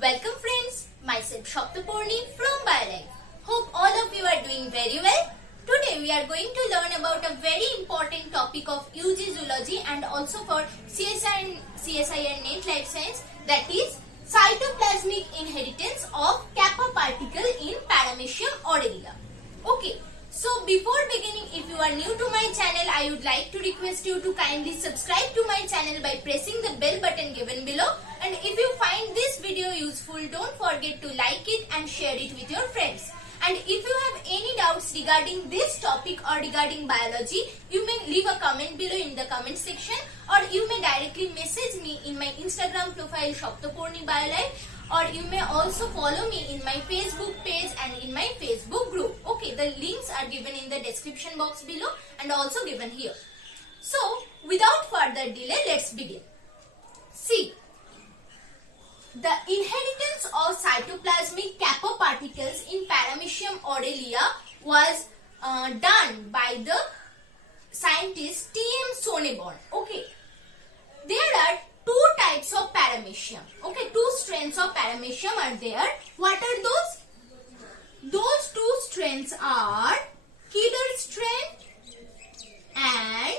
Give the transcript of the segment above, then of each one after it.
Welcome friends, myself Shaptaporni from BioLife. Hope all of you are doing very well. Today we are going to learn about a very important topic of UG Zoology and also for CSI and NET Life Science, that is cytoplasmic inheritance of kappa particle in Paramecium aurelia. Okay. So before beginning, if you are new to my channel, I would like to request you to kindly subscribe to my channel by pressing the bell button given below. And if you find this video useful, don't forget to like it and share it with your friends. And if you have any doubts regarding this topic or regarding biology, you may leave a comment below in the comment section, or you may directly message me in my Instagram profile Shaptaporni BioLife, or you may also follow me in my Facebook page and in my Facebook group. Okay, the links are given in the description box below and also given here. So, without further delay, let's begin. See, the inheritance of cytoplasmic kappa particles in Paramecium aurelia was done by the scientist T.M. Sonneborn. Okay, there are two types of Paramecium. Okay, two strains of Paramecium are there. What are those? Those two strains are killer strain and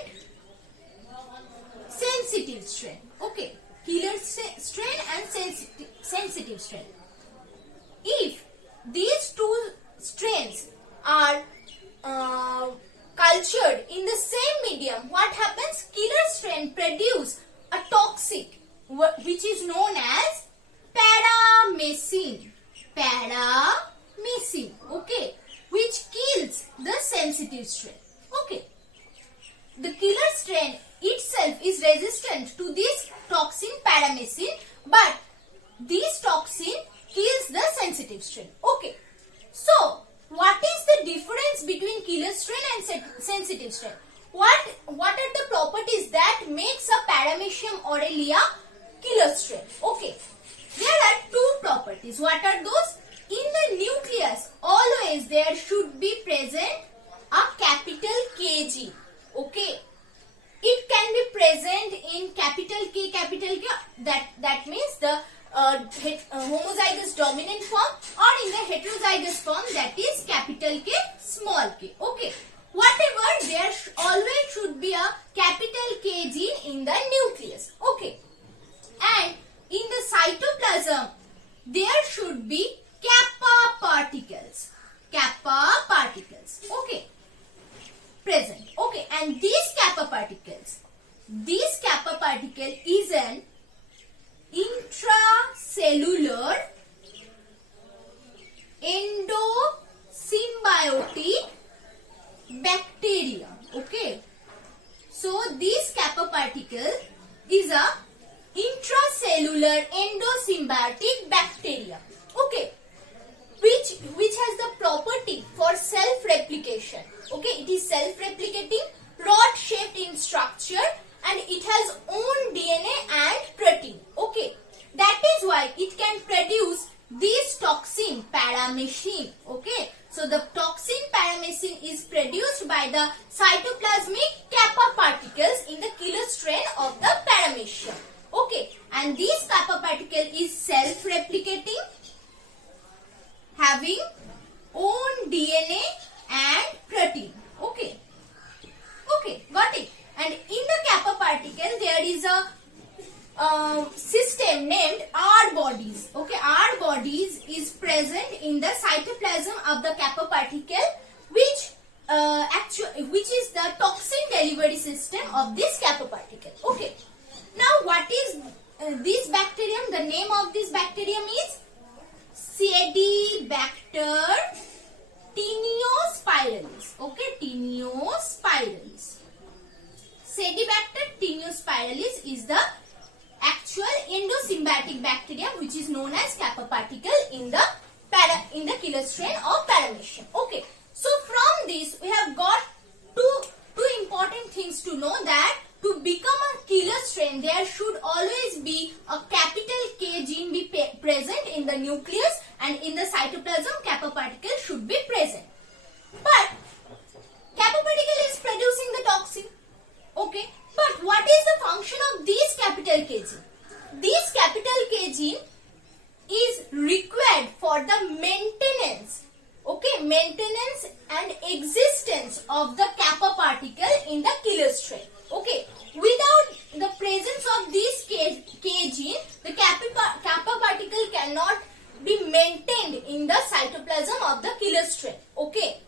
sensitive strain. Okay, killer strain and sensitive strain. If these two strains are cultured in the same medium, what happens? Killer strain produce a toxic which is known as paramecin. Paramecin, okay, which kills the sensitive strain. Okay, the killer strain itself is resistant to this toxin paramecin, but this toxin kills the sensitive strain. Okay, so what is the difference between killer strain and sensitive strain? What are the properties that makes a Paramecium aurelia killer strain? Okay, there are two properties. What are those? In the nucleus, always there should be present a capital K gene. Okay, it can be present in capital K, that means the homozygous dominant form, or in the heterozygous form, that is capital K, small k. Okay, whatever, there always should be a capital K gene in the nucleus. Okay, and in the cytoplasm, there should be kappa particles. Kappa particles. Okay, present. Okay, and these kappa particles, this kappa particle is an intracellular endosymbiotic bacteria. Okay, so this kappa particle is a intracellular endosymbiotic bacteria. Okay, which has the property for self-replication. Okay, it is self-replicating, rod-shaped in structure, and it has own DNA and protein. Okay, that is why it can produce this toxin paramecin. Okay, so the toxin paramecin is produced by the cytoplasmic kappa particles in the killer strain of the Paramecium. Okay, and this kappa particle is self-replicating, having own DNA and protein. Okay, okay, got it. And in the kappa particle, there is a system named R bodies. Okay, R bodies is present in the cytoplasm of the kappa particle, which is the toxin delivery system of this kappa particle. Okay, now what is this bacterium? The name of this bacterium is Sedibacter tiniospiralis. Okay, tiniospiralis. Sedibacter tiniospiralis is the actual endosymbiotic bacteria which is known as kappa particle in the killer strain of Paramecium. Okay, so from this we have got two important things to know, that to become a killer strain there should always be a capital K gene be present in the nucleus, and in the cytoplasm kappa particle should be present. But kappa particle is producing the toxin. Okay, but what is the function of this capital K gene? This capital K gene is required for the maintenance, okay, maintenance and existence of the kappa particle in the killer strain. Okay, without the presence of this K gene, the kappa particle cannot be maintained in the cytoplasm of the killer strain. Okay,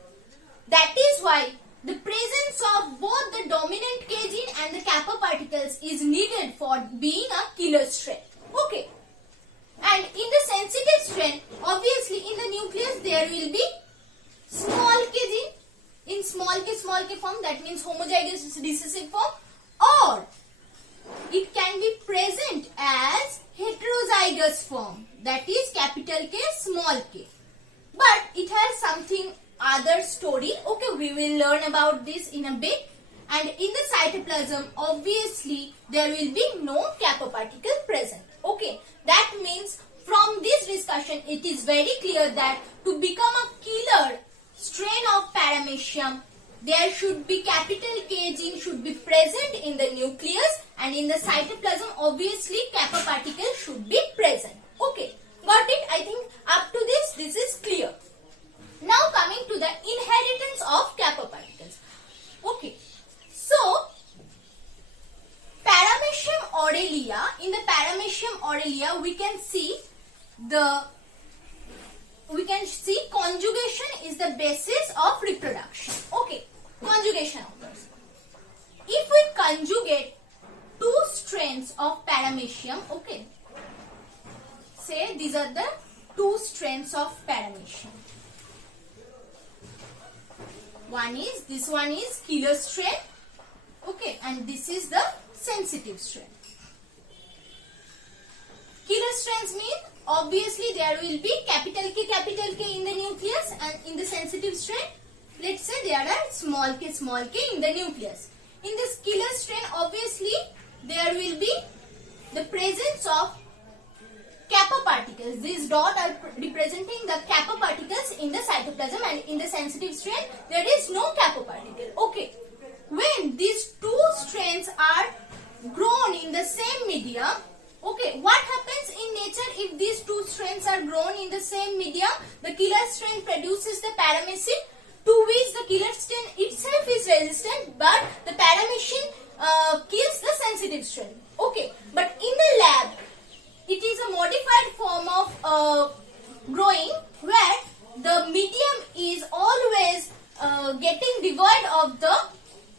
that is why the presence of both the dominant K gene and the kappa particles is needed for being a killer strain. Okay, and in the sensitive strain, obviously in the nucleus there will be small k gene in small k form, that means homozygous recessive form, or it can be present as heterozygous form, that is capital K small k. But it has something other story. Okay, we will learn about this in a bit. And in the cytoplasm, obviously there will be no kappa particle present. Okay, that means from this discussion it is very clear that to become a killer strain of Paramecium, there should be capital K gene should be present in the nucleus, and in the cytoplasm obviously kappa particle should be present. Okay, got it? I think up to this is clear. Now coming to the inheritance of kappa particles. Okay, so Paramecium aurelia, in the Paramecium aurelia we can see conjugation is the basis of reproduction. Okay, conjugation occurs. If we conjugate two strains of Paramecium, okay, say these are the two strains of Paramecium. This one is killer strain, okay, and this is the sensitive strain. Killer strains mean obviously there will be capital K in the nucleus, and in the sensitive strain, let's say there are small k in the nucleus. In this killer strain, obviously there will be the presence of kappa particles. These dots are representing the kappa particles in the cytoplasm, and in the sensitive strain there is no kappa particle. Okay, when these two strains are grown in the same medium, okay, what happens in nature if these two strains are grown in the same medium? The killer strain produces the paramecin, to which the killer strain itself is resistant, but the paramecin kills the sensitive strain. Okay, but in the lab, it is a modified form of growing where the medium is always getting devoid of the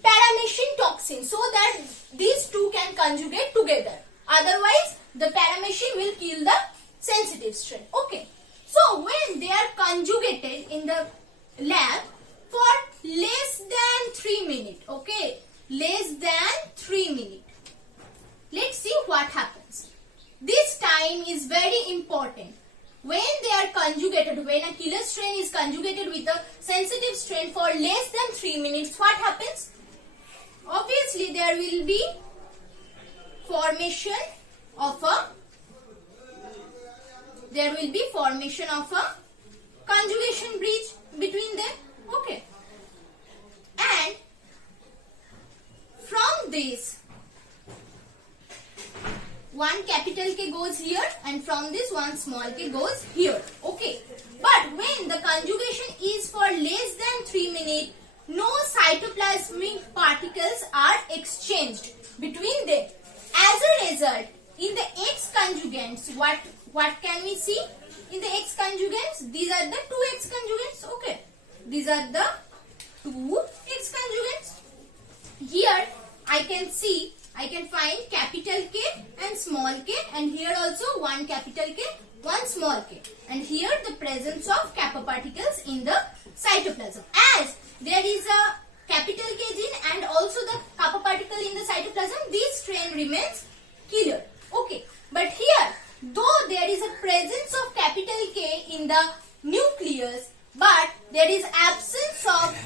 paramecin toxin, so that these two can conjugate together. Otherwise, the paramecin will kill the sensitive strain. Okay, so when they are conjugated in the lab for less than 3 minutes, okay, less than 3 minutes, let's see what happens. This time is very important. When they are conjugated, when a killer strain is conjugated with a sensitive strain for less than 3 minutes, what happens? Obviously, there will be formation of a conjugation bridge between them. Okay, and from this, one capital K goes here, and from this one small k goes here. Okay, but when the conjugation is for less than 3 minutes, no cytoplasmic particles are exchanged between them. As a result, in the X conjugates, what can we see? In the X conjugates, these are the two X conjugates. Okay, these are the two X conjugates. Here I can find capital K and small k, and here also one capital K, one small k, and here the presence of kappa particles in the cytoplasm. As there is a capital K gene and also the kappa particle in the cytoplasm, this strain remains killer. Okay, but here, though there is a presence of capital K in the nucleus, but there is absence of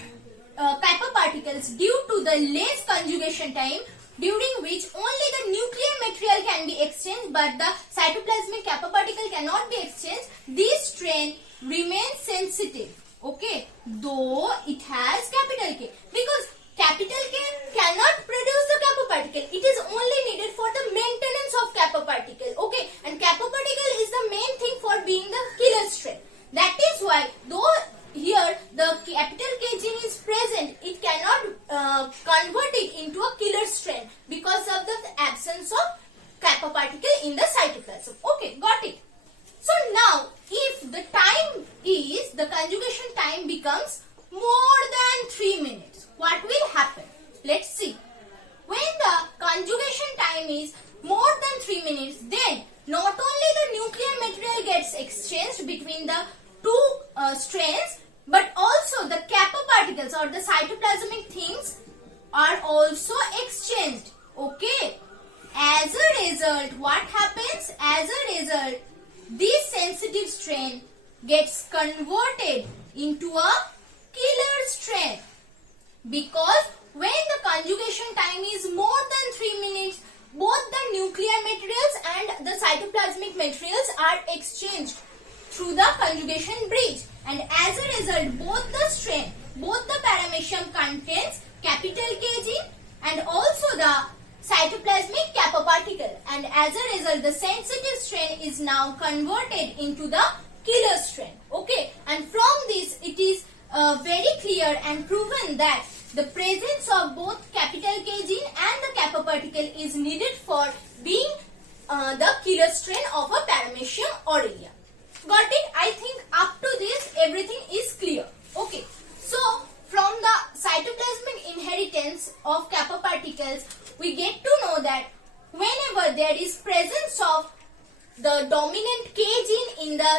kappa particles due to the less conjugation time, during which only the nuclear material can be exchanged but the cytoplasmic kappa particle cannot be exchanged. This strain remains sensitive, okay, though it has capital K, because capital K cannot produce the kappa particle. It is only needed for the maintenance of kappa particle, okay, and kappa particle is the main thing for exchanged between the two strands, but also the kappa particles or the cytoplasmic things are also exchanged. Okay. As a result, what happens? As a result, this sensitive strain gets converted into a killer strain, because when the conjugation time is more than 3 minutes, both the nuclear materials and the cytoplasmic materials are exchanged through the conjugation bridge, and as a result, both the paramecium contains capital K gene and also the cytoplasmic kappa particle, and as a result, the sensitive strain is now converted into the killer strain. Okay, and from this, it is very clear and proven that the presence of both capital K gene and the kappa particle is needed for being the killer strain of a paramecium aurelia. Got it? I think up to this everything is clear. Okay, so from the cytoplasmic inheritance of kappa particles, we get to know that whenever there is presence of the dominant K gene in the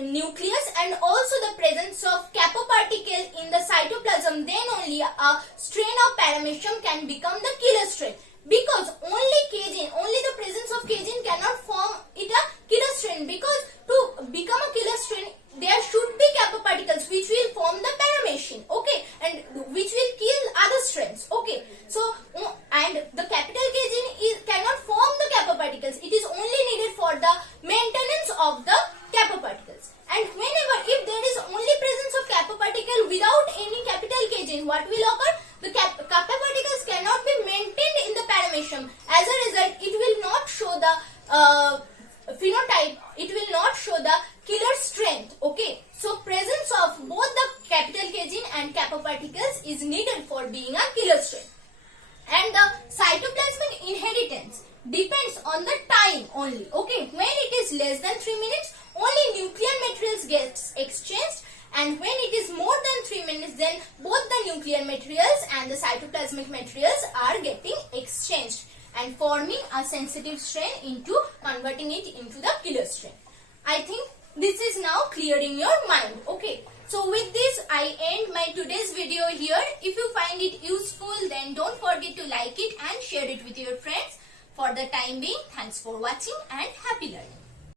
nucleus and also the presence of kappa particle in the cytoplasm, then only a strain of paramecium can become the killer strain. Because only K gene, only the presence of K gene cannot form it a killer strain, because to become a killer strain, there should be kappa particles which will form the paramecium, okay, and which will kill other strands, okay. So, and the capital K gene cannot form the kappa particles. It is only needed for the maintenance of the kappa particles. And whenever, if there is only presence of kappa particle without any capital K gene, what will occur? The kappa particles cannot be maintained in the paramecium. As a result, it will not show the phenotype. It will not show the killer strength. Okay. So presence of both the capital K gene and kappa particles is needed for being a killer strain. And the cytoplasmic inheritance depends on the time only. Okay. When it is less than 3 minutes, only nuclear materials gets exchanged. And when it is more than 3 minutes, then both the nuclear materials and the cytoplasmic materials are getting exchanged and forming a sensitive strain into converting it into the killer strain. I think this is now clear in your mind. Okay. So with this, I end my today's video here. If you find it useful, then don't forget to like it and share it with your friends. For the time being, thanks for watching and happy learning.